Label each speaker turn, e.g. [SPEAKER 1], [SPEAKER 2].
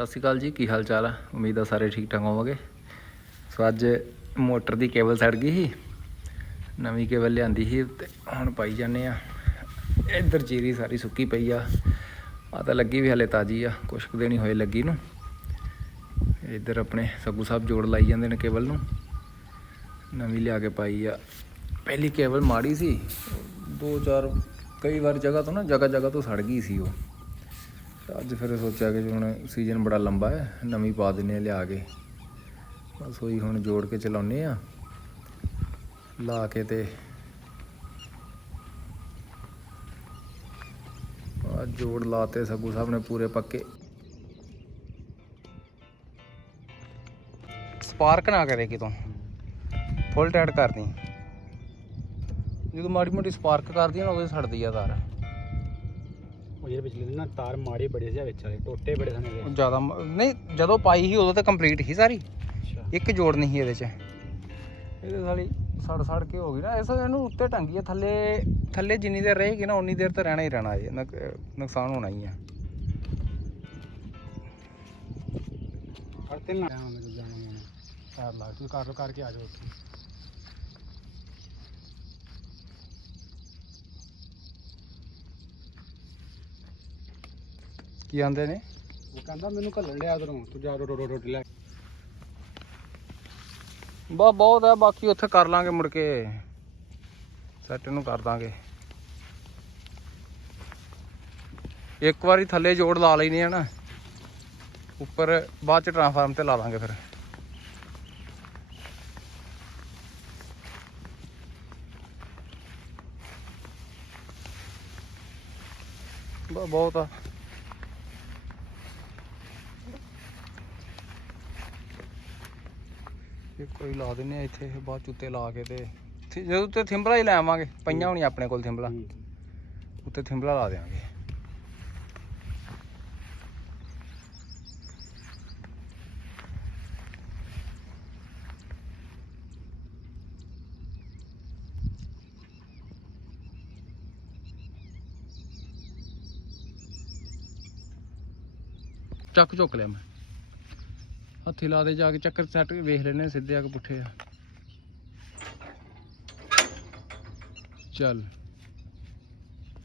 [SPEAKER 1] ਸਤਿ ਸ਼੍ਰੀ ਅਕਾਲ ਜੀ, ਕੀ ਹਾਲ ਚਾਲ ਆ? ਉਮੀਦ ਆ ਸਾਰੇ ਠੀਕ ਠਾਕ ਹੋਵੋਗੇ। ਸੋ ਅੱਜ ਮੋਟਰ ਦੀ ਕੇਬਲ ਸੜ ਗਈ ਸੀ, ਨਵੀਂ ਕੇਬਲ ਲਿਆਂਦੀ ਸੀ ਤੇ ਹੁਣ ਪਾਈ ਜਾਂਦੇ ਆ। ਇੱਧਰ ਜੀਰੀ ਸਾਰੀ ਸੁੱਕੀ ਪਈ ਆ ਆ ਤਾਂ ਲੱਗੀ ਵੀ ਹਲੇ ਤਾਜੀ ਆ, ਕੁਛ ਕੁ ਦਿਨ ਹੀ ਹੋਏ ਲੱਗੀ ਨੂੰ। ਇੱਧਰ ਆਪਣੇ ਸੱਗੂ ਸਾਹਿਬ ਜੋੜ ਲਾਈ ਜਾਂਦੇ ਨੇ ਕੇਬਲ ਨੂੰ। ਨਵੀਂ ਲਿਆ ਕੇ ਪਾਈ ਆ। ਪਹਿਲੀ ਕੇਬਲ ਮਾੜੀ ਸੀ, ਦੋ ਚਾਰ, ਕਈ ਵਾਰ ਜਗ੍ਹਾ ਤੋਂ ਨਾ ਜਗ੍ਹਾ ਜਗ੍ਹਾ ਤੋਂ ਸੜ ਗਈ ਸੀ ਉਹ। ਅੱਜ ਫਿਰ ਸੋਚਿਆ ਕਿ ਹੁਣ ਸੀਜ਼ਨ ਬੜਾ ਲੰਬਾ ਹੈ, ਨਵੀਂ ਪਾ ਦਿੰਨੇ ਆ ਲਿਆ ਕੇ। ਬਸ ਉਹੀ ਹੁਣ ਜੋੜ ਕੇ ਚਲਾਉਨੇ ਆ ਲਾ ਕੇ ਤੇ ਆ ਜੋੜ ਲਾਤੇ ਸੱਗੂ ਸਾਹਿਬ ਨੇ ਪੂਰੇ ਪੱਕੇ। ਸਪਾਰਕ ਨਾ ਕਰੇ ਕਿਤੋਂ। ਫੁੱਲ ਟਾਈਟ ਕਰਦੀ। ਜਦੋਂ ਮਾੜੀ ਮੋਟੀ ਸਪਾਰਕ ਕਰਦੀ ਆ ਨਾ, ਉਦੋਂ ਹੀ ਸੜਦੀ ਆ ਤਾਰ।
[SPEAKER 2] ਉਹ ਜਿਹੜੇ ਪਿਛਲੇ ਦਿਨ ਨਾ ਤਾਰ ਮਾੜੇ ਬੜੇ ਸੀ ਵਿੱਚ ਵਾਲੇ ਟੋਟੇ ਬੜੇ ਸਨ ਇਹਦੇ।
[SPEAKER 1] ਜ਼ਿਆਦਾ ਮ- ਨਹੀਂ ਜਦੋਂ ਪਾਈ ਸੀ ਉਦੋਂ ਤਾਂ ਕੰਪਲੀਟ ਸੀ ਸਾਰੀ।
[SPEAKER 2] ਅੱਛਾ।
[SPEAKER 1] ਇੱਕ ਜੋੜ ਨਹੀਂ ਸੀ ਇਹਦੇ 'ਚ। ਇਹਦੇ ਸਾਲੀ ਸੜ ਸੜ ਕੇ ਹੋ ਗਈ ਨਾ। ਇਸ ਇਹਨੂੰ ਉੱਤੇ ਟੰਗੀ ਆ ਥੱਲੇ ਥੱਲੇ ਜਿੰਨੀ ਦੇਰ ਰਹੇਗੀ ਨਾ ਉਨੀ ਦੇਰ ਤਾਂ ਰਹਿਣਾ ਹੀ ਰਹਿਣਾ ਇਹ। ਨੁਕ- ਨੁਕਸਾਨ ਹੋਣਾ ਹੀ ਆ।
[SPEAKER 2] ਫੜਤੇ ਨਾ। ਆਇਆ ਮੈਂ ਜਾਣਾ ਮੈਂ ਤਾਰ ਲਾ ਤੂੰ ਕਰ ਲੋ ਕਰਕੇ ਆ ਜਾਓ ਉੱਥੇ।
[SPEAKER 1] ਕੀ ਆਂਦੇ ਨੇ?
[SPEAKER 2] ਉਹ ਕਹਿੰਦਾ ਮੈਨੂੰ ਘੱਲਣ ਲਿਆ ਉਧਰੋਂ ਤੂੰ ਜਾ ਰੋ ਰੋ ਰੋਟੀ ਲੈ।
[SPEAKER 1] ਬਾ ਬਹੁਤ ਆ ਬਾਕੀ ਉੱਥੇ ਕਰ ਲਾਂਗੇ ਮੁੜ ਕੇ। ਸੈੱਟ ਨੂੰ ਕਰ ਦਾਂਗੇ। ਇੱਕ ਵਾਰੀ ਥੱਲੇ ਜੋੜ ਲਾ ਲੈਨੇ ਆ ਨਾ। ਉੱਪਰ ਬਾਅਦ ਚ ਟ੍ਰਾਂਸਫਾਰਮ ਤੇ ਲਾ ਲਾਂਗੇ ਫਿਰ। ਬਹੁਤ ਆ। ਇਹ ਕੋਈ ਲਾ ਦਿੰਨੇ ਆ ਇੱਥੇ ਬਾਅਦ ਚ ਉੱਤੇ ਲਾ ਕੇ ਤੇ ਥਿ- ਜਦੋਂ ਉੱਤੇ ਥਿੰਬਲਾ ਹੀ ਲੈ ਆਵਾਂਗੇ ਪਈਆਂ ਹੋਣੀ ਆਪਣੇ ਕੋਲ ਥਿੰਬਲਾ। ਉੱਤੇ ਥਿੰਬਲਾ ਲਾ ਦੇਵਾਂਗੇ ਚੱਕ ਚੁੱਕ ਲਿਆ ਮੈਂ। ਹੱਥੀ ਲਾ ਦੇ ਜਾ ਕੇ ਚੱਕਰ ਸੈੱਟ ਵੇਖ ਲੈਨੇ ਆ, ਸਿੱਧੇ ਆ ਕੇ ਪੁੱਠੇ ਆ। ਚੱਲ।